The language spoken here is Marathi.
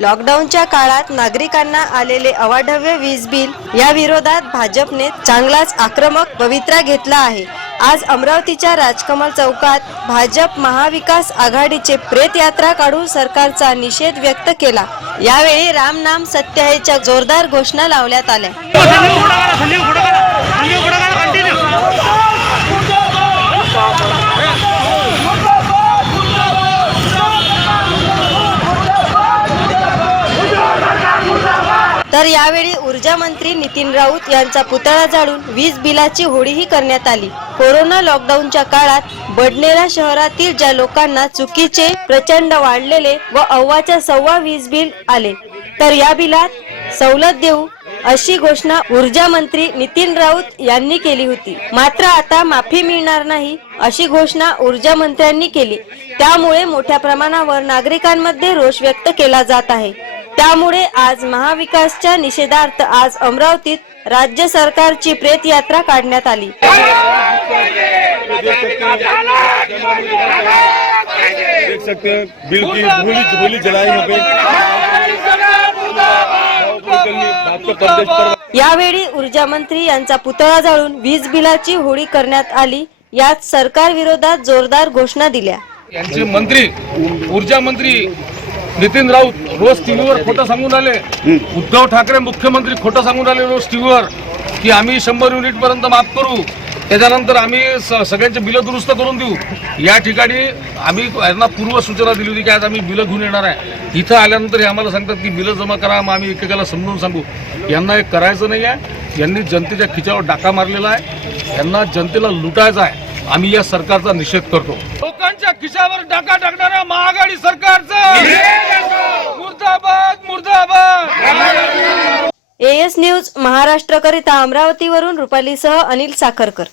लॉकडाऊनच्या काळात नागरिकांना आलेले अवाढव्य वीज बिल या विरोधात भाजपने चांगलाच आक्रमक पवित्रा घेतला आहे। आज अमरावतीच्या राजकमल चौकात भाजप महाविकास आघाडीचे प्रेत यात्रा काढून सरकारचा निषेध व्यक्त केला। यावेळी राम नाम सत्य हैच्या जोरदार घोषणा लावण्यात आल्या। तर यावेळी ऊर्जा मंत्री नितीन राऊत यांचा पुतळा जाळून वीज बिलाची होळीही करण्यात आली। कोरोना लॉकडाऊनच्या काळात बडनेरा शहरातील ज्या लोकांना चुकीचे प्रचंड वाढलेले व अव्वाच्या सव्वा वीज बिल आले, तर या बिलात सवलत देऊ अशी घोषणा ऊर्जा मंत्री नितीन राऊत यांनी केली होती। मात्र आता माफी मिळणार नाही अशी घोषणा ऊर्जा मंत्र्यांनी केली। त्यामुळे मोठ्या प्रमाणावर नागरिकांमध्ये रोष व्यक्त केला जात आहे। त्यामुळे आज महाविकासच्या निषेधार्थ आज अमरावतीत राज्य सरकारची प्रेत यात्रा काढण्यात आली। देख सकते हैं बिल की होली जलाई यावेळी ऊर्जा मंत्री यांचा पुतळा जाळून वीज बिलाची होळी करण्यात आली। यात सरकार विरोधात जोरदार घोषणा दिल्या। यांचे मंत्री ऊर्जा मंत्री नितीन राऊत रोज टीव्हीवर खोटं सांगून आले। उद्धव ठाकरे मुख्यमंत्री खोटं सांगून आले रोज टीव्हीवर की आम्ही 100 युनिट पर्यंत माफ करू, त्याच्यानंतर आम्ही सगळ्यांचे बिलं दुरुस्त करून देऊ। या ठिकाणी आम्ही यांना पूर्व सूचना दिली होती की आज आम्ही बिलं घेऊन येणार आहे। इथं आल्यानंतर हे आम्हाला सांगतात की बिलं जमा करा, मग आम्ही एकेकाला समजून सांगू। यांना हे करायचं नाही आहे। यांनी जनतेच्या खिचावर डाका मारलेला आहे, यांना जनतेला लुटायचं आहे। आम्ही या सरकारचा निषेध करतो। लोकांच्या खिशावर डाका टाकणाऱ्या महाआघाडी सरकारचा मुर्दाबाद मुर्दाबाद। एएस न्यूज महाराष्ट्र करिता अमरावतीवरून रुपालीसह अनिल साखरकर।